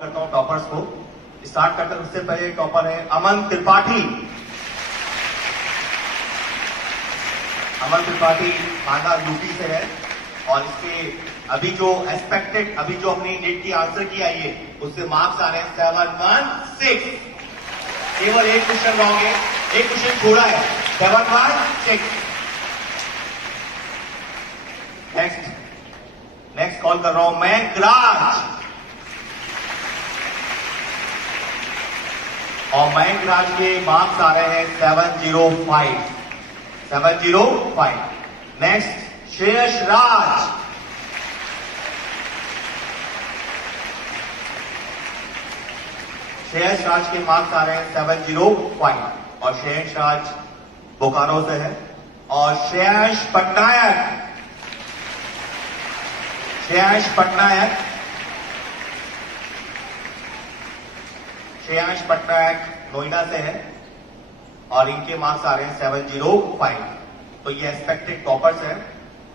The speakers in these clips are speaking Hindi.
करता हूँ टॉपर्स को। स्टार्ट करते हैं, उससे पहले टॉपर है अमन त्रिपाठी। अमन त्रिपाठी आंध्रा यूपी से है और इसके अभी जो एक्सपेक्टेड, अभी जो हमने नीट की आंसर की आई है उससे मार्क्स आ रहे हैं 716। केवल एक क्वेश्चन रॉन्ग है, एक क्वेश्चन छोड़ा है। 716। नेक्स्ट कॉल कर रहा हूं मैं राज, और मयंक राज के मार्क्स आ रहे हैं 705। 705। नेक्स्ट श्रेयस राज। श्रेयस राज के मार्क्स आ रहे हैं 705 और श्रेयस राज बोकारो से है। और श्रेयस पटनायक, श्रेयांश पटनायक नोएडा से है और इनके मार्क्स आ रहे हैं 705। तो ये एक्सपेक्टेड टॉपर्स है।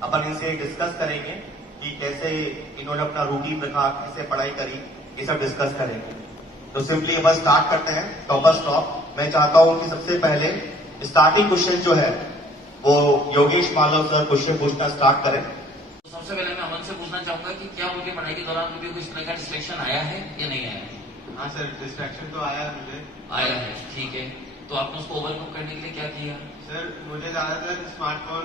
अपन इनसे डिस्कस करेंगे कि कैसे इन्होंने अपना रूटीन रखा, कैसे पढ़ाई करी, ये सब डिस्कस करेंगे। तो सिंपली बस स्टार्ट करते हैं टॉपर्स टॉप। मैं चाहता हूं कि सबसे पहले स्टार्टिंग क्वेश्चन जो है वो योगेश मालव सर क्वेश्चन पूछना स्टार्ट करें। सबसे पहले मैं अमन से पूछना चाहूंगा कि क्या उनकी पढ़ाई के दौरान मुझे कोई तरह का डिस्ट्रैक्शन आया है या नहीं आया? हाँ सर, डिस्ट्रैक्शन तो आया है मुझे। आया है, ठीक है। तो आपने उसको ओवरकम करने के लिए क्या किया? सर मुझे ज्यादातर स्मार्टफोन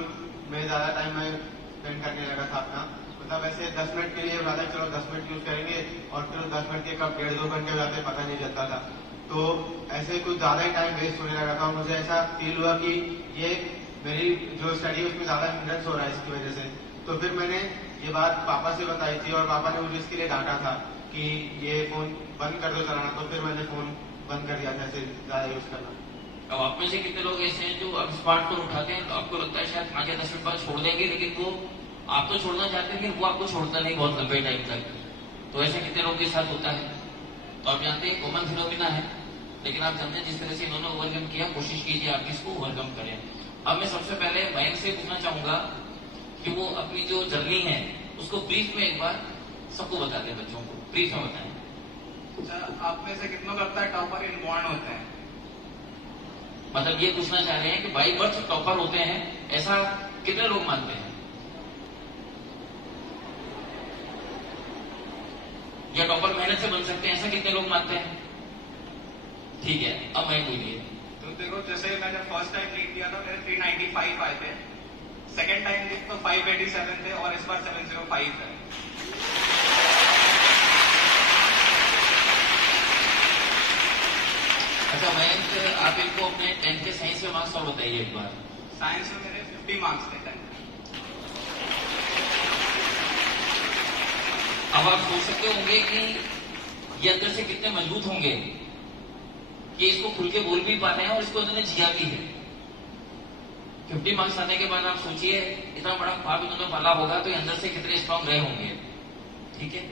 में ज्यादा टाइम मैं स्पेंड करने लगा था अपना। मतलब वैसे 10 मिनट के लिए ज्यादा, चलो 10 मिनट यूज करेंगे और फिर 10 मिनट के कब 1.5-2 घंटे हो जाते पता नहीं चलता था। तो ऐसे कुछ ज्यादा ही टाइम वेस्ट होने लगा था। मुझे ऐसा फील हुआ कि ये मेरी जो स्टडी है उसमें ज्यादा हिंड्रेंस हो रहा है इसकी वजह से। तो फिर मैंने ये बात पापा से बताई थी और पापा ने मुझे इसके लिए डांटा था कि ये फोन बंद कर दो चलाना। तो फिर मैंने फोन बंद कर दिया था ऐसे ज्यादा यूज करना। अब आप में से कितने लोग ऐसे हैं जो अब स्मार्टफोन उठाते हैं तो आपको लगता है शायद 5 या 10 मिनट बाद छोड़ देंगे, लेकिन वो आप तो छोड़ना चाहते हैं लेकिन वो आपको छोड़ता नहीं बहुत लंबे टाइम तक। तो ऐसे कितने लोगों के साथ होता है? तो आप जानते हैं कॉमन फिनोमिना है, लेकिन आप जानते हैं जिस तरह से इन्होंने ओवरकम किया, कोशिश कीजिए आप इसको ओवरकम करें। अब मैं सबसे पहले मयंक से पूछना चाहूंगा कि वो अपनी जो जर्नी है उसको ब्रीफ में एक बार सबको बता दें, बच्चों को ब्रीफ में बताएं। आप में से कितनों लगता है टॉपर इनबॉर्न होते हैं? मतलब ये पूछना चाह रहे हैं कि बाई बर्थ टॉपर होते हैं, ऐसा कितने लोग मानते हैं? या टॉपर मेहनत से बन सकते हैं, ऐसा कितने लोग मानते हैं? ठीक है, अब मैं बोलिए। तो देखो, जैसे मैंने फर्स्ट टाइम नीट दिया था मेरे 395 आए थे, सेकेंड टाइम दी तो 587 थे और इस बार 705 है। अच्छा मयंक, आप इनको अपने 10th के साइंस के मार्क्स और बताइए एक बार। साइंस में मेरे 50 मार्क्स थे 10th। अब आप सोच सकते होंगे कि ये अंदर से कितने मजबूत होंगे कि इसको खुल के बोल भी पा रहे हैं और इसको उन्होंने जिया भी है। 50 मार्क्स आने के बाद आप सोचिए इतना बड़ा ख्वाब इन्होंने पाला होगा तो अंदर से कितने स्ट्रॉन्ग रहे होंगे। ठीक है,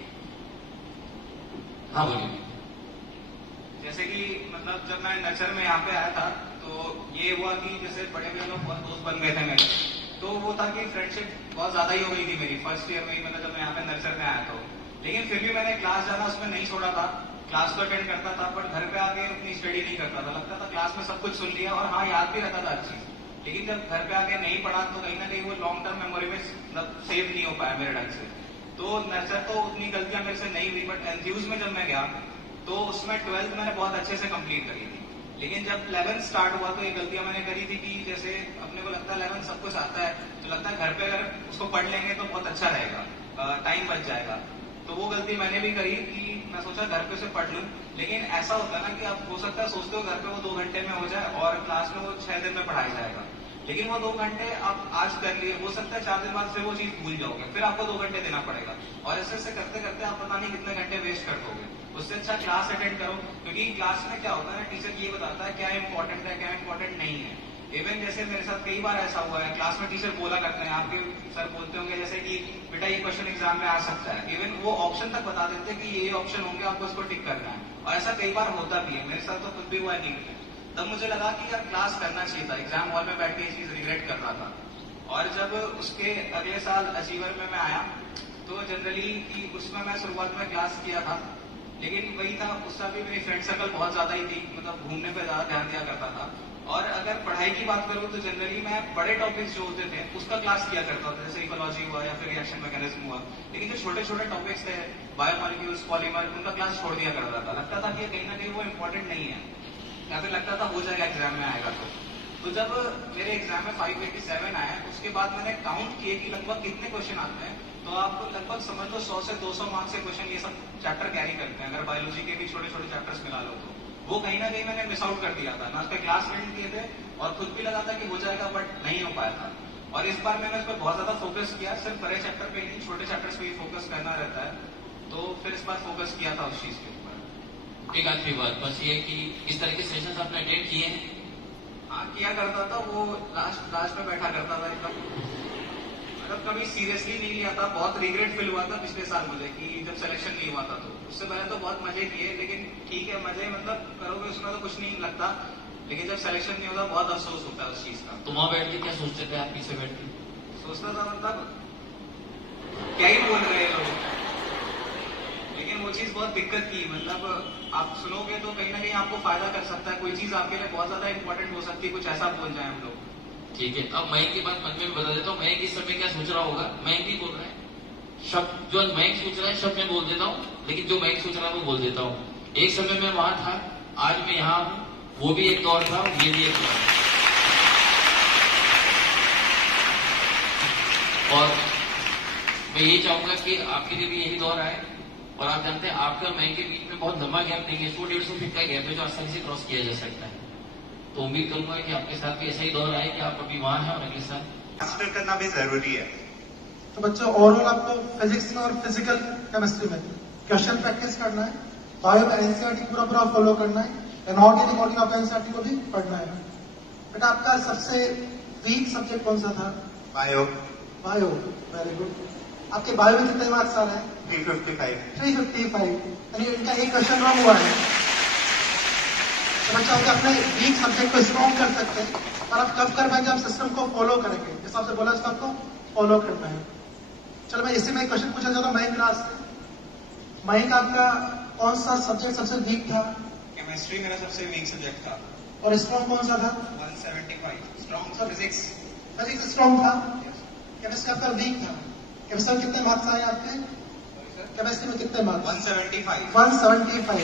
हाँ बोलिए। जैसे कि मतलब जब मैं नर्सर में यहाँ पे आया था तो ये हुआ कि जैसे बड़े बड़े लोग बहुत दोस्त बन गए थे मेरे। तो वो था कि फ्रेंडशिप बहुत ज्यादा ही हो गई थी मेरी फर्स्ट ईयर में ही, मतलब जब मैं यहाँ पे नर्सर में आया तो। लेकिन फिर भी मैंने क्लास जाना उसमें नहीं छोड़ा था, क्लास को अटेंड करता था, पर घर पे आके उतनी स्टडी नहीं करता था। लगता था क्लास में सब कुछ सुन लिया और हाँ याद भी रहता था हर चीज, लेकिन जब घर पे आके नहीं पढ़ा तो कहीं ना कहीं वो लॉन्ग टर्म मेमोरी में सेव नहीं हो पाया मेरे ढंग से। तो नर्सर तो उतनी गलतियां मेरे से नहीं हुई, बट एंथ्यूज में जब मैं गया तो उसमें 12th मैंने बहुत अच्छे से कंप्लीट करी थी। लेकिन जब 11th स्टार्ट हुआ तो ये गलतियां मैंने करी थी कि जैसे अपने को लगता है 11th सब कुछ आता है तो लगता है घर पे अगर उसको पढ़ लेंगे तो बहुत अच्छा रहेगा, टाइम बच जाएगा। तो वो गलती मैंने भी करी कि मैं सोचा घर पे से पढ़ लूं, लेकिन ऐसा होता है ना कि आप हो सकता है सोचते हो घर पे वो 2 घंटे में हो जाए और क्लास में वो 6 दिन में पढ़ाया जाएगा, लेकिन वो 2 घंटे आप आज कर लिए, हो सकता है 4 दिन बाद से वो चीज भूल जाओगे, फिर आपको 2 घंटे देना पड़ेगा और ऐसे करते करते आप पता नहीं कितने घंटे वेस्ट कर दोगे। उससे अच्छा क्लास अटेंड करो, क्योंकि क्लास में क्या होता है ना, टीचर ये बताता है क्या इंपॉर्टेंट है क्या इंपॉर्टेंट नहीं है। इवन जैसे मेरे साथ कई बार ऐसा हुआ है, क्लास में टीचर बोला करते हैं, आपके सर बोलते होंगे जैसे कि बेटा ये क्वेश्चन एग्जाम में आ सकता है, इवन वो ऑप्शन तक बता देते हैं कि ये ऑप्शन होंगे, आपको इसको टिक करना है। और ऐसा कई बार होता भी है, मेरे साथ तो खुद भी हुआ नहीं है। तब मुझे लगा कि यार क्लास करना चाहिए था, एग्जाम हॉल में बैठ के ये चीज रिग्रेट कर रहा था। और जब उसके अगले साल अचीवर में मैं आया तो जनरली कि उसमें मैं शुरुआत में क्लास किया था लेकिन वही था, उस समय मेरी फ्रेंड सर्कल बहुत ज्यादा ही थी, मतलब घूमने पे ज्यादा ध्यान दिया करता था। और अगर पढ़ाई की बात करूँ तो जनरली मैं बड़े टॉपिक्स जो होते थे उसका क्लास किया करता था, जैसे इकोलॉजी हुआ या फिर रिएक्शन मैकेनिज्म हुआ। लेकिन जो छोटे छोटे टॉपिक्स थे, बायोमॉलिक्यूल्स, पॉलीमर, उनका क्लास छोड़ दिया करता था। लगता था कि कहीं ना कहीं वो इम्पोर्टेंट नहीं है, या फिर लगता था हो जाएगा एग्जाम में आएगा। तो जब मेरे एग्जाम में 587 आया, उसके बाद मैंने काउंट किए कि लगभग कितने क्वेश्चन आते हैं, तो आप लगभग समझ लो 100 से 200 मार्क्स के क्वेश्चन ये सब चैप्टर कैरी करते हैं, अगर बायोलॉजी के भी छोटे छोटे चैप्टर्स मिला लो तो। वो कहीं ना कहीं मैंने मिस आउट कर दिया था, ना उस पर क्लास अटेंड किए थे और खुद भी लगा था कि हो जाएगा, बट नहीं हो पाया था। और इस बार मैंने उस पर बहुत ज्यादा फोकस किया, सिर्फ बड़े चैप्टर पे ही नहीं, छोटे चैप्टर्स पे ही फोकस करना रहता है। तो फिर इस बार फोकस किया था उस चीज के ऊपर। एक आखिरी बात बस ये कि इस तरह के सेशंस आपने अटेंड किए हैं? हाँ, किया करता था, वो लास्ट में बैठा करता था एकदम, मतलब कभी सीरियसली नहीं लिया था। बहुत रिग्रेट फील हुआ था पिछले साल मुझे कि जब सिलेक्शन नहीं हुआ था। तो उससे पहले तो बहुत मजे किए, लेकिन ठीक है, मजे मतलब करोगे उसमें तो कुछ नहीं लगता, लेकिन जब सिलेक्शन नहीं होता बहुत अफसोस होता है उस चीज का। तो वहां बैठ के क्या सोचते थे आप? पीछे बैठ के सोचता था मतलब क्या ही बोल रहे हैं लोग, लेकिन वो चीज बहुत दिक्कत की। मतलब आप सुनोगे तो कहीं ना कहीं आपको फायदा कर सकता है, कोई चीज आपके लिए बहुत ज्यादा इंपॉर्टेंट हो सकती है, कुछ ऐसा बोल जाए हम लोग। ठीक है, अब मयंक की बात मन में बता देता हूँ। मयंक इस समय क्या सोच रहा होगा? मयंक भी बोल रहा है शब्द, जो मयंक सोच रहा है शब्द मैं बोल देता हूँ, लेकिन जो मयंक सोच रहा है वो बोल देता हूँ। एक समय मैं वहां था, आज मैं यहाँ हूँ, वो भी एक दौर था, ये भी एक दौर था। और मैं यही चाहूंगा कि आपके लिए भी यही दौर आए। और आप जानते हैं आपका और मयंक के बीच में बहुत लंबा गैप नहीं है, 100-150 फीट का गैप है जो आसानी से क्रॉस किया जा सकता है। तो उम्मीद करूंगा कि आपके साथ भी ऐसा ही दौर आए कि आप अभी वहां हैं और अगले साल मास्टर करना भी जरूरी है। तो बच्चों ओवरऑल आपको फिजिक्स में और फिजिकल केमिस्ट्री में क्वेश्चन प्रैक्टिस करना है, बायो में एनसीईआरटी पूरा फॉलो करना है, इनऑर्गेनिक ऑर्गेनिक ऑफ एनसीईआरटी को भी पढ़ना है। बेटा आपका सबसे वीक सब्जेक्ट कौन सा था? बायो। Bio, very good. आपके बायो में कितने मार्क्स आ रहे हैं? 355। यानी इनका एक क्वेश्चन रॉन्ग हुआ है। तो बच्चा आप अपने वीक सब्जेक्ट को स्ट्रॉन्ग कर सकते हैं, और आप कब कर पाएंगे? आप सिस्टम को फॉलो करेंगे, जैसे आपसे बोला इसका आपको फॉलो करना है। चलो मैं इसी में एक क्वेश्चन पूछना चाहता हूँ मयंक राज से। मयंक आपका कौन सा सब्जेक्ट सबसे वीक था? केमिस्ट्री मेरा सबसे वीक सब्जेक्ट था। और स्ट्रॉन्ग कौन सा था? 175। Strong physics. फिजिक्स स्ट्रॉन्ग था, केमिस्ट्री आपका वीक था। केमिस्ट्री में कितने मार्क्स आए आपके? केमिस्ट्री में कितने मार्क्स? 175। 175।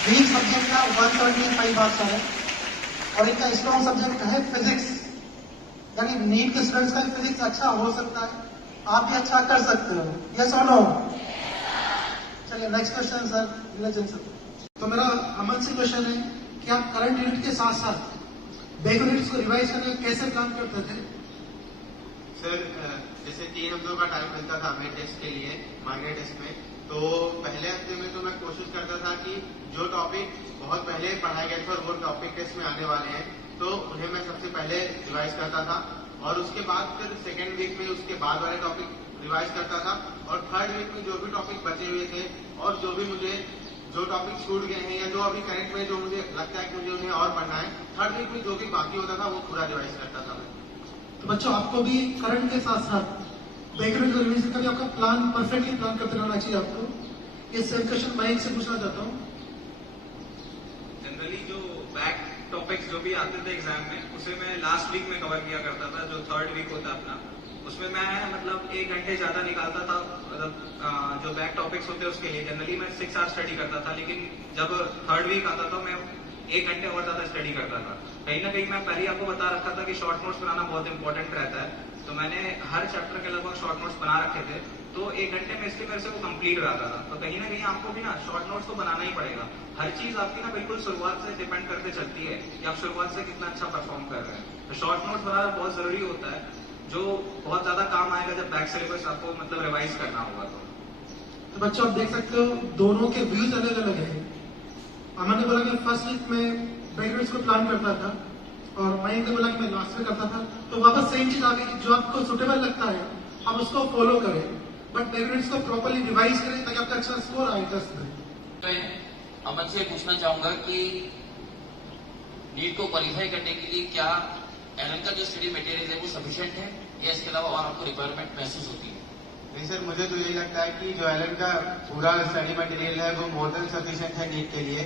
वीक सब्जेक्ट का 175 मार्क्स आ रहे हैं। और इनका स्ट्रॉन्ग सब्जेक्ट है फिजिक्स, यानी नीट के स्टूडेंट्स का फिजिक्स अच्छा हो सकता है, आप भी अच्छा कर सकते हो। यस और नो? चलिए नेक्स्ट क्वेश्चन सर, नीरजन सर। तो मेरा अमन से क्वेश्चन है कि आप करंट यूनिट के साथ साथ बैक यूनिट्स को रिवाइज करने का कैसे प्लान करते थे? सर जैसे 3 हफ्तों का टाइम मिलता था हमें टेस्ट के लिए, माइनर टेस्ट में, तो पहले हफ्ते में तो मैं कोशिश करता था कि जो टॉपिक बहुत पहले पढ़ाए गए थे और वो टॉपिक टेस्ट में आने वाले हैं, तो उन्हें मैं सबसे पहले रिवाइज करता था। और उसके बाद फिर सेकेंड वीक में उसके बाद वाले टॉपिक रिवाइज करता था। और थर्ड वीक में जो भी टॉपिक बचे हुए थे और जो टॉपिक छूट गए हैं या जो अभी करंट में जो मुझे लगता है कि मुझे उन्हें और पढ़ना है, थर्ड वीक में जो भी बाकी होता था वो पूरा रिवाइज करता था मैं। तो बच्चों आपको भी करंट के साथ साथ बैकग्राउंड रिवीजन का भी आपका प्लान परफेक्टली प्लान करते रहना चाहिए आपको। ये सेम क्वेश्चन मयंक से पूछना चाहता हूँ। जनरली जो बैक टॉपिक्स जो भी आते थे एग्जाम में, उसे मैं लास्ट वीक में कवर किया करता था। जो थर्ड वीक होता अपना, उसमें मैं मतलब 1 घंटे ज्यादा निकालता था। मतलब जो बैक टॉपिक्स होते उसके लिए जनरली मैं 6 आवर्स स्टडी करता था, लेकिन जब थर्ड वीक आता था मैं 1 घंटे और ज्यादा स्टडी करता था। कहीं ना कहीं मैं पहले आपको बता रखा था कि शॉर्ट नोट्स बनाना बहुत इंपॉर्टेंट रहता है, तो मैंने हर चैप्टर के लगभग शॉर्ट नोट्स बना रखे थे। तो 1 घंटे में इसलिए मेरे से वो कंप्लीट हो जाता था। तो कहीं ना कहीं आपको भी ना शॉर्ट नोट्स तो बनाना ही पड़ेगा। हर चीज आपकी ना बिल्कुल शुरुआत से डिपेंड करके चलती है कि आप शुरुआत से कितना अच्छा परफॉर्म कर रहे हैं। तो शॉर्ट नोट्स बनाना बहुत जरूरी होता है, जो बहुत ज्यादा काम आएगा जब बैक सिलेबस आपको मतलब रिवाइज करना होगा। तो बच्चों आप देख सकते हो दोनों के व्यूज अलग अलग है। अमन ने बोला कि फर्स्ट वीक में बैकग्राउंड्स को प्लान करता था, और मयंक ने बोला कि मैं लास्ट में करता था। तो वापस सेम चीज आ गई कि जो आपको सुटेबल लगता है आप उसको फॉलो करें, बट बैकग्राउंड्स को प्रॉपर्ली रिवाइज करें ताकि आपका अच्छा स्कोर आए टेस्ट में। मैं अमन से पूछना चाहूंगा कि नीट को क्वालिफाई करने के लिए क्या एलन का जो स्टडी मटेरियल है वो सफिशिएंट है, या इसके अलावा और आपको रिक्वायरमेंट महसूस होती है? नहीं सर, मुझे तो यही लगता है कि जो एलन का पूरा स्टडी मटेरियल है वो मोर देन सफिशिएंट है नीट के लिए,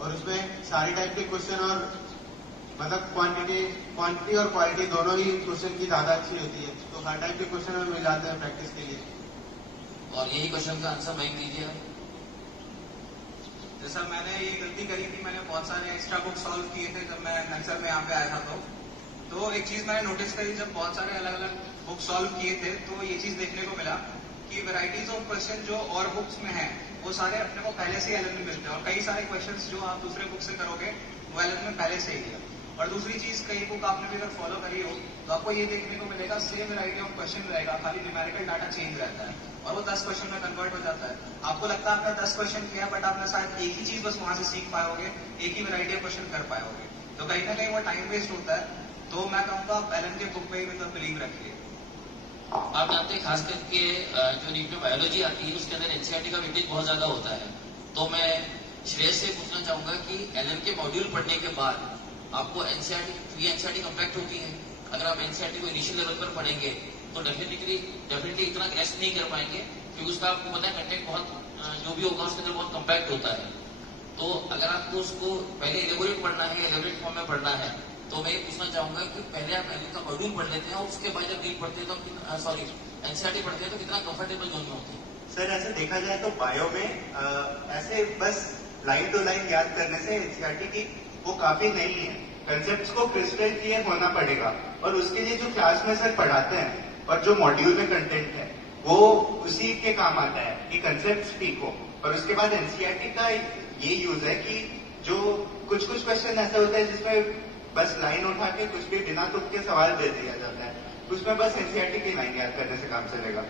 और उसमें सारी टाइप के क्वेश्चन और मतलब क्वांटिटी और क्वालिटी दोनों ही क्वेश्चन की ज्यादा अच्छी होती है, तो हर टाइप के क्वेश्चन हमें मिल जाते हैं प्रैक्टिस के लिए। और यही क्वेश्चन का आंसर मैं दीजिए आप। जैसा मैंने ये गलती करी थी, मैंने बहुत सारे एक्स्ट्रा बुक सॉल्व किए थे जब मैं नक्सल में यहाँ पे आया था। तो एक चीज मैंने नोटिस करी, जब बहुत सारे अलग अलग बुक सॉल्व किए थे तो ये चीज देखने को मिला कि वैरायटीज ऑफ क्वेश्चन जो और बुक्स में हैं वो सारे अपने को पहले से ही एलन में मिलते हैं, और कई सारे क्वेश्चंस जो आप दूसरे बुक से करोगे वो एलन में पहले से ही है। और दूसरी चीज, कई बुक आपने भी अगर फॉलो करी हो तो आपको ये देखने को मिलेगा सेम वैरायटी ऑफ क्वेश्चन रहेगा, खाली न्यूमेरिकल डाटा चेंज रहता है और वो 10 क्वेश्चन में कन्वर्ट हो जाता है। आपको लगता है आपने 10 क्वेश्चन किया, बट आपने शायद एक ही चीज बस वहां से सीख पाओगे, एक ही वैरायटी ऑफ क्वेश्चन कर पाओगे, तो कहीं ना कहीं वो टाइम वेस्ट होता है। तो मैं कहूँगा आप एलन के बुक पे ही मतलब बिलीव रखिए। आप जानते हैं खास करके जो नीट में बायोलॉजी आती है उसके अंदर एनसीईआरटी का वेटेज बहुत ज्यादा होता है। तो मैं श्रेयस से पूछना चाहूंगा कि एलन के मॉड्यूल पढ़ने के बाद आपको एनसीईआरटी एनसीईआरटी कंप्लीट होती है। अगर आप एनसीईआरटी को इनिशियल लेवल पर पढ़ेंगे तो डेफिनेटली इतना ग्रेस्प नहीं कर पाएंगे, क्योंकि उसका आपको पता है कंटेंट बहुत जो भी होगा उसके अंदर बहुत कम्पैक्ट होता है। तो अगर आपको उसको पहले एलेबोरेट पढ़ना है, एलेबोरेट फॉर्म में पढ़ना है, तो मैं ये पूछना चाहूंगा कि पहले आप एलन का मॉड्यूल पढ़ लेते हैं और उसके बाद जब नीट पढ़ते हैं तो सॉरी एनसीईआरटी पढ़ते हैं तो कितना कंफर्टेबल जोन में होते हैं? सर ऐसे देखा जाए तो बायो में ऐसे बस लाइन टू लाइन याद करने से एनसीईआरटी की वो काफी नहीं है। कंसेप्ट को क्रिस्टल क्लियर होना पड़ेगा, और उसके लिए जो क्लास में सर पढ़ाते हैं और जो मॉड्यूल में कंटेंट है वो उसी के काम आता है कि कंसेप्ट ठीक हो। और उसके बाद एनसीईआरटी का ये यूज है कि जो कुछ क्वेश्चन ऐसे होते हैं जिसमें बस लाइन उठा के कुछ भी बिना तुक के सवाल दे दिया जाता है, उसमें बस एनसीईआरटी की लाइन याद करने से काम चलेगा।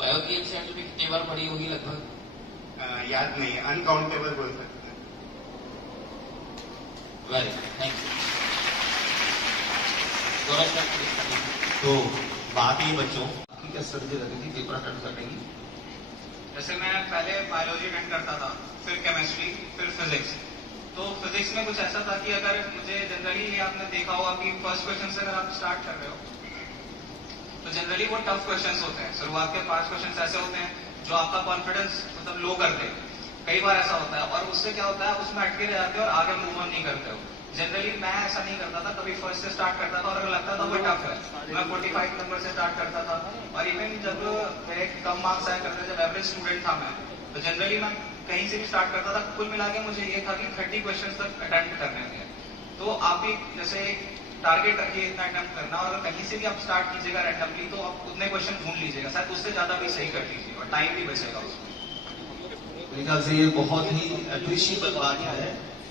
बायो की एनसीईआरटी में कितनी बार पढ़ी होगी लगभग? याद नहीं है, अनकाउंटेबल बोल सकते हैं। Very good, thank you. तो बात ये बच्चों की क्या स्ट्रेटेजी लगी थी पेपर अटेंड करने की? जैसे मैं पहले बायोलॉजी अटेंड करता था, फिर केमिस्ट्री, फिर फिजिक्स। तो फिजिक्स में कुछ ऐसा था कि अगर मुझे जनरली ये आपने देखा होगा कि फर्स्ट क्वेश्चन से अगर आप स्टार्ट कर रहे हो तो जनरली वो टफ क्वेश्चंस होते हैं। शुरुआत के 5 क्वेश्चंस ऐसे होते हैं जो आपका कॉन्फिडेंस मतलब लो कर दे, कई बार ऐसा होता है, और उससे क्या होता है उसमें अटके रह जाते हो और आगे मूव ऑन नहीं करते हो। जनरली मैं ऐसा नहीं करता था, कभी फर्स्ट से स्टार्ट करता था और अगर लगता था वो टफ है मैं 45 नंबर से स्टार्ट करता था। और इवन जब मेरे कम मार्क्स आया करते, जब एवरेज स्टूडेंट था मैं, तो जनरली मैं कहीं से भी स्टार्ट करता था। कुल मिला के मुझे ये था कि 30 क्वेश्चन तक अटेम्प्ट करने थे। तो आप भी जैसे टारगेट रखिए इतना अटेम्प्ट करना, और अगर कहीं से भी आप स्टार्ट कीजिएगा रैंडमली तो आप उतने क्वेश्चन ढूंढ लीजिएगा, शायद उससे ज्यादा भी सही कर लीजिए और टाइम भी बचेगा उसमें। मेरे ख्याल से ये बहुत ही अप्रिशिएबल बात है।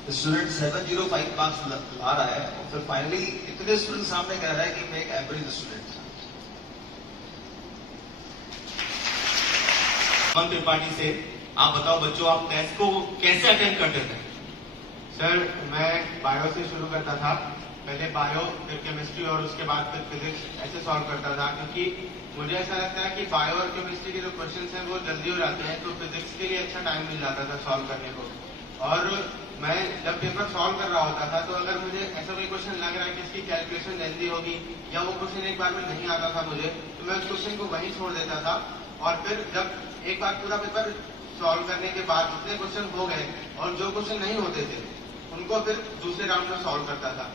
स्टूडेंट 705 मार्क्स ला रहा है और फिर फाइनली इतने स्टूडेंट सामने कह रहा है कि मैं एक एवरेज स्टूडेंट था। अमन त्रिपाठी से आप बताओ बच्चों, आप टेस्ट को कैसे अटेंड करते थे? सर मैं बायो से शुरू करता था, पहले बायो फिर केमिस्ट्री और उसके बाद फिर फिजिक्स ऐसे सॉल्व करता था, क्योंकि मुझे ऐसा लगता है कि बायो और केमिस्ट्री के जो क्वेश्चंस हैं वो जल्दी हो जाते हैं, तो फिजिक्स के लिए अच्छा टाइम मिल जाता था सॉल्व करने को। और मैं जब पेपर सॉल्व कर रहा होता था तो अगर मुझे ऐसा कोई क्वेश्चन लग रहा है कि इसकी कैलकुलेशन जल्दी होगी या वो क्वेश्चन एक बार में नहीं आता था मुझे, तो मैं उस क्वेश्चन को वहीं छोड़ देता था। और फिर जब एक बार पूरा पेपर सॉल्व करने के बाद जितने क्वेश्चन हो गए और जो क्वेश्चन नहीं होते थे उनको फिर दूसरे राउंड में सॉल्व करता था।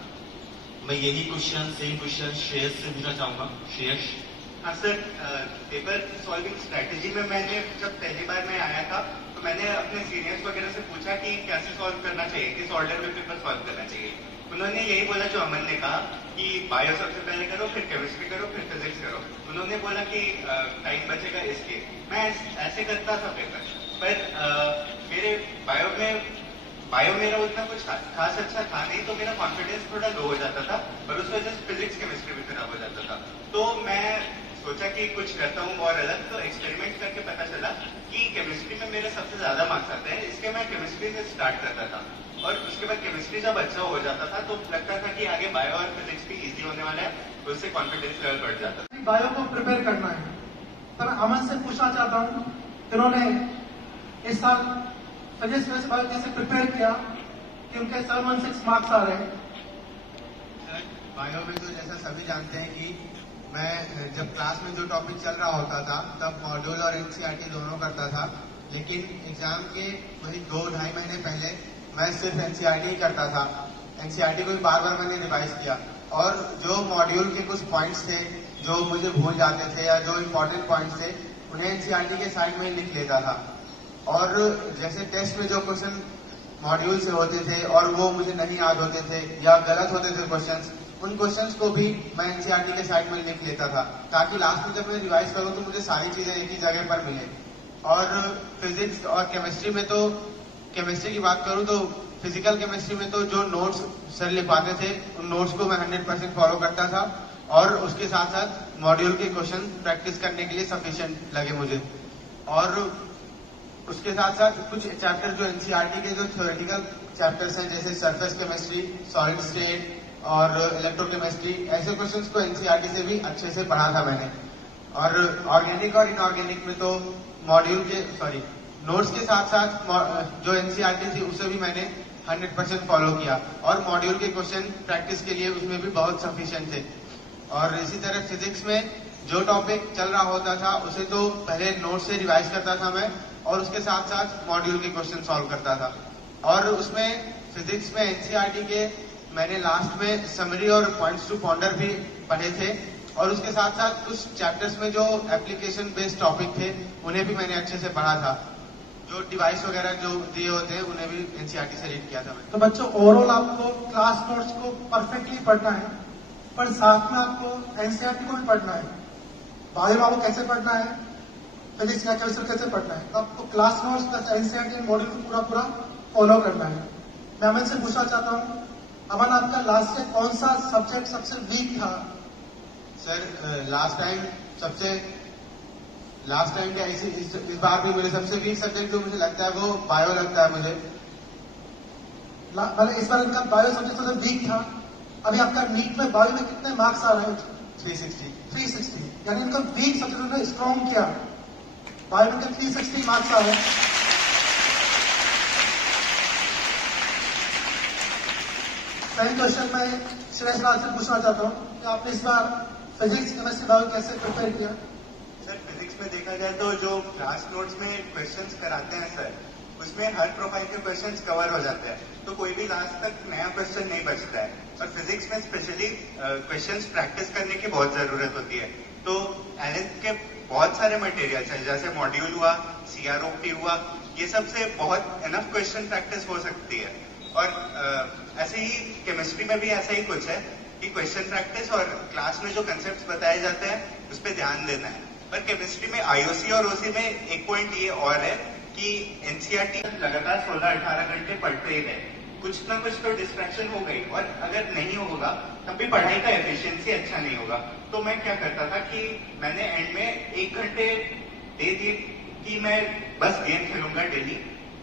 मैं यही क्वेश्चन सेम क्वेश्चन श्रेयस से पूछना चाहूंगा। श्रेयस। हाँ सर, पेपर सॉल्विंग स्ट्रैटेजी में मैंने जब पहली बार मैं आया था तो मैंने अपने सीनियर्स वगैरह से पूछा कि कैसे सॉल्व करना चाहिए, किस ऑर्डर में पेपर सॉल्व करना चाहिए। उन्होंने यही बोला जो अमन ने कहा कि बायो सबसे पहले करो, फिर केमिस्ट्री करो, फिर फिजिक्स करो। उन्होंने बोला कि टाइम बचेगा इसके। मैं ऐसे करता था पेपर, पर मेरे बायो मेरा उतना कुछ खास अच्छा था नहीं, तो मेरा कॉन्फिडेंस थोड़ा लो हो जाता था और उस वजह से फिजिक्स केमिस्ट्री भी खराब हो जाता था। तो मैं सोचा कि कुछ करता हूँ और अलग, तो एक्सपेरिमेंट करके पता चला कि केमिस्ट्री में मेरे सबसे ज्यादा मार्क्स आते हैं, इसके मैं केमिस्ट्री से स्टार्ट करता था और उसके बाद केमिस्ट्री जब अच्छा हो जाता था तो लगता था कि आगे बायो और फिजिक्स भी इजी होने वाला है, उससे कॉन्फिडेंस लेवल बढ़ जाता था। बायो को प्रिपेयर करना है, तो मैं अमन से पूछना चाहता हूँ, जिन्होंने इस साल फिजिक्स बायो कैसे प्रिपेयर किया कि उनके 716 मार्क्स आ रहे हैं? बायो में तो जैसा सभी जानते हैं कि मैं जब क्लास में जो टॉपिक चल रहा होता था तब मॉड्यूल और एनसीईआरटी दोनों करता था, लेकिन एग्जाम के वही 2-2.5 महीने पहले मैं सिर्फ एनसीईआरटी ही करता था। एनसीईआरटी को भी बार बार मैंने रिवाइज किया और जो मॉड्यूल के कुछ पॉइंट्स थे जो मुझे भूल जाते थे या जो इम्पोर्टेंट पॉइंट्स थे उन्हें एनसीईआरटी के साइड में ही लिख लेता था। और जैसे टेस्ट में जो क्वेश्चन मॉड्यूल से होते थे और वो मुझे नहीं याद होते थे या गलत होते थे क्वेश्चंस, उन क्वेश्चंस को भी मैं एनसीईआरटी के साइड में लिख लेता था ताकि लास्ट में जब मैं रिवाइज करूं तो मुझे सारी चीजें एक ही जगह पर मिले। और फिजिक्स और केमिस्ट्री में तो, केमिस्ट्री की बात करूं तो फिजिकल केमिस्ट्री में तो जो नोट्स सर लिखवाते थे उन नोट्स को मैं 100% फॉलो करता था और उसके साथ साथ मॉड्यूल के क्वेश्चन प्रैक्टिस करने के लिए सफिशिएंट लगे मुझे। और उसके साथ साथ कुछ चैप्टर जो एनसीईआरटी के जो थ्योरेटिकल चैप्टर्स हैं जैसे सरफेस केमिस्ट्री, सॉलिड स्टेट और इलेक्ट्रोकेमिस्ट्री, ऐसे क्वेश्चंस को एनसीईआरटी से भी अच्छे से पढ़ा था मैंने। और ऑर्गेनिक और इनऑर्गेनिक में तो मॉड्यूल के नोट्स के साथ साथ जो एनसीईआरटी थी उसे भी मैंने 100% फॉलो किया और मॉड्यूल के क्वेश्चन प्रैक्टिस के लिए उसमें भी बहुत सफिशिएंट थे। और इसी तरह फिजिक्स में जो टॉपिक चल रहा होता था उसे तो पहले नोट से रिवाइज करता था मैं और उसके साथ साथ मॉड्यूल के क्वेश्चन सॉल्व करता था। और उसमें फिजिक्स में एनसीईआरटी के मैंने लास्ट में समरी और पॉइंट्स टू पॉन्डर भी पढ़े थे और उसके साथ साथ कुछ चैप्टर्स में जो एप्लीकेशन बेस्ड टॉपिक थे उन्हें भी मैंने अच्छे से पढ़ा था। जो डिवाइस वगैरह जो दिए होते हैं उन्हें भी एनसीईआरटी से रीड किया था मैंने। तो बच्चों, ओवरऑल आपको क्लास नोट्स को परफेक्टली पढ़ना है, पर साथ में आपको एनसीईआरटी को भी पढ़ना है। बायो में आपको कैसे पढ़ना है, फिजिक्स या केमिस्ट्री कैसे पढ़ना है, तो आपको class notes plus NCERT module को पूरा फॉलो करना है। मैं अमन से पूछना चाहता हूँ, अमन आपका लास्ट से कौन सा सब्जेक्ट सबसे वीक था? सर लास्ट टाइम क्या इस बार भी मुझे सबसे वीक सब्जेक्ट जो मुझे लगता है वो बायो लगता है मुझे। मतलब इस बार इनका बायो सब्जेक्ट सबसे वीक था। अभी आपका नीट में बायो में कितने मार्क्स आ रहे हैं? 360। यानी इनका वीक सब्जेक्ट ने स्ट्रॉन्ग किया। बायो में 360 मार्क्स आ रहे हैं। सेकंड क्वेश्चन मैं सुरेश लाल से पूछना चाहता हूँ कि आपने इस बार फिजिक्स, केमिस्ट्री, बायो कैसे प्रिपेयर किया? सर फिजिक्स में देखा जाए तो जो क्लास नोट्स में क्वेश्चंस कराते हैं सर, उसमें हर प्रोफाइल के क्वेश्चंस कवर हो जाते हैं, तो कोई भी लास्ट तक नया क्वेश्चन नहीं बचता है। और फिजिक्स में स्पेशली क्वेश्चंस प्रैक्टिस करने की बहुत जरूरत होती है। तो एनएस के बहुत सारे मटेरियल्स हैं जैसे मॉड्यूल हुआ, सीआरओपी हुआ, ये सबसे बहुत इनफ क्वेश्चन प्रैक्टिस हो सकती है। और ऐसे ही केमिस्ट्री में भी ऐसा ही कुछ है कि क्वेश्चन प्रैक्टिस और क्लास में जो कंसेप्ट बताए जाते हैं उस पर ध्यान देना है। पर केमिस्ट्री में आईओसी और ओसी में एक पॉइंट ये और है कि एनसीईआरटी लगातार 16-18 घंटे पढ़ते ही रहे, कुछ ना कुछ तो डिस्ट्रैक्शन हो गई और अगर नहीं होगा तब भी पढ़ाई का एफिशिएंसी अच्छा नहीं होगा। तो मैं क्या करता था कि मैंने एंड में 1 घंटे दे दिए कि मैं बस गेम खेलूंगा डेली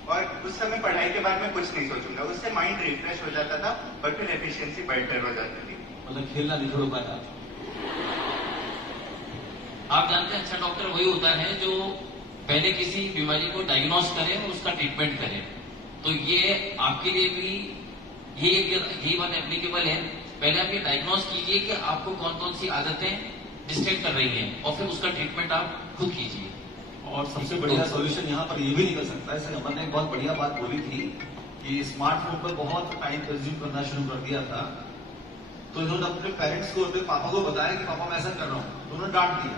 और उस समय पढ़ाई के बारे में कुछ नहीं सोचूंगा। उससे माइंड रिफ्रेश हो जाता था और फिर एफिशिएंसी बेटर हो जाती थी। मतलब खेलना नहीं छोड़ पाया। आप जानते हैं अच्छा डॉक्टर वही होता है जो पहले किसी बीमारी को डायग्नोस करे और उसका ट्रीटमेंट करे। तो ये आपके लिए भी यही बात एप्लीकेबल है। पहले आप ये डायग्नोस कीजिए कि आपको कौन कौन सी आदतें डिस्ट्रैक्ट कर रही हैं और फिर उसका ट्रीटमेंट आप खुद कीजिए। और सबसे बढ़िया सॉल्यूशन यहाँ पर ये भी निकल सकता है। अमन ने एक बहुत बढ़िया बात बोली थी कि स्मार्टफोन पर बहुत टाइम कंज्यूम करना शुरू कर दिया था, तो इन्होंने अपने पेरेंट्स को, अपने पापा को बताया कि पापा मैं ऐसा कर रहा हूं, तो उन्होंने डांट दिया।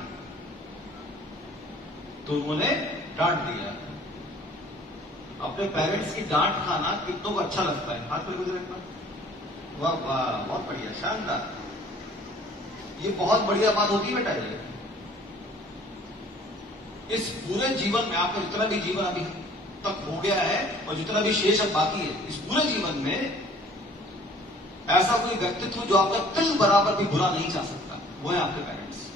अपने पेरेंट्स की डांट खाना कितनों को अच्छा लगता है? हाथ पर गुजर एक बार। वाह वाह, बहुत बढ़िया, शानदार। ये बहुत बढ़िया बात होती है बेटा। ये इस पूरे जीवन में आपका जितना भी जीवन अभी तक हो गया है और जितना भी शेष अब बाकी है, इस पूरे जीवन में ऐसा कोई व्यक्तित्व जो आपका तिल बराबर भी बुरा नहीं चाह सकता, वो है आपके पेरेंट्स।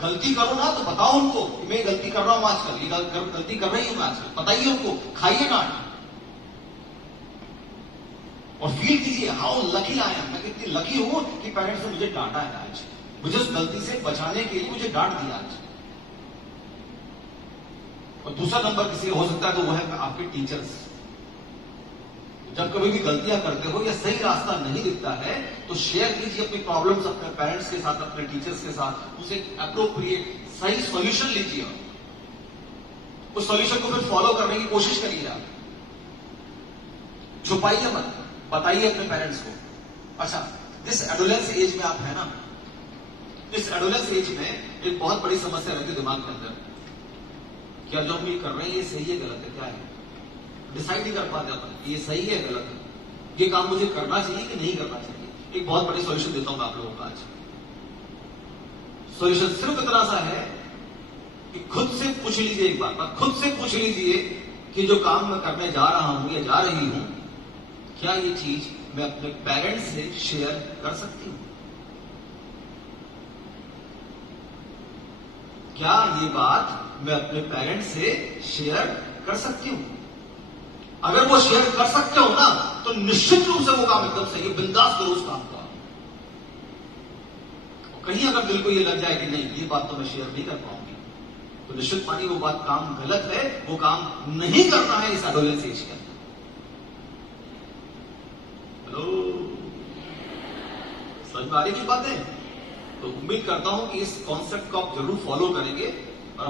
गलती करो ना तो बताओ उनको कि मैं गलती कर रहा हूं आजकल, ये गलती कर रही हूं मैं आजकल, बताइए उनको, खाइए डांट और फील कीजिए हाउ लकी आई एम, मैं कितनी लकी हूं कि पेरेंट्स ने मुझे डांटा है आज, मुझे उस गलती से बचाने के लिए मुझे डांट दिया आज। और दूसरा नंबर किसी हो सकता है तो वो है आपके टीचर्स। जब कभी भी गलतियां करते हो या सही रास्ता नहीं दिखता है तो शेयर कीजिए अपनी प्रॉब्लम्स अपने पेरेंट्स के साथ, अपने टीचर्स के साथ, उसे अप्रोप्रिएट सही सॉल्यूशन लीजिए, उस सॉल्यूशन को फिर फॉलो करने की कोशिश करिए आप। छुपाइए मत, बताइए अपने पेरेंट्स को। अच्छा, जिस एडोलेंस एज में आप है ना, इस एडोलेंस एज में एक बहुत बड़ी समस्या रहती है दिमाग के अंदर, क्या जो हम ये कर रहे हैं ये सही है गलत है, क्या है, डिसाइड नहीं कर पाते अपन ये सही है गलत है, ये काम मुझे करना चाहिए कि नहीं करना चाहिए। एक बहुत बड़ी सॉल्यूशन देता हूं मैं आप लोगों को आज। सॉल्यूशन सिर्फ इतना सा है कि खुद से पूछ लीजिए, एक बार खुद से पूछ लीजिए कि जो काम मैं करने जा रहा हूं या जा रही हूं, क्या ये चीज मैं अपने पेरेंट्स से शेयर कर सकती हूं? क्या ये बात मैं अपने पेरेंट्स से शेयर कर सकती हूं? अगर वो शेयर कर सकते हो ना तो निश्चित रूप से वो काम एकदम सही है, बिंदास करो उस काम को। कहीं अगर दिल को ये लग जाए कि नहीं ये बात तो मैं शेयर नहीं कर पाऊंगी, तो निश्चित मानिए वो बात काम गलत है, वो काम नहीं करना है इस एडोलेंस एज के अंदर। हेलो, समझ में आ रही की बातें? तो उम्मीद करता हूं कि इस कॉन्सेप्ट को आप जरूर फॉलो करेंगे और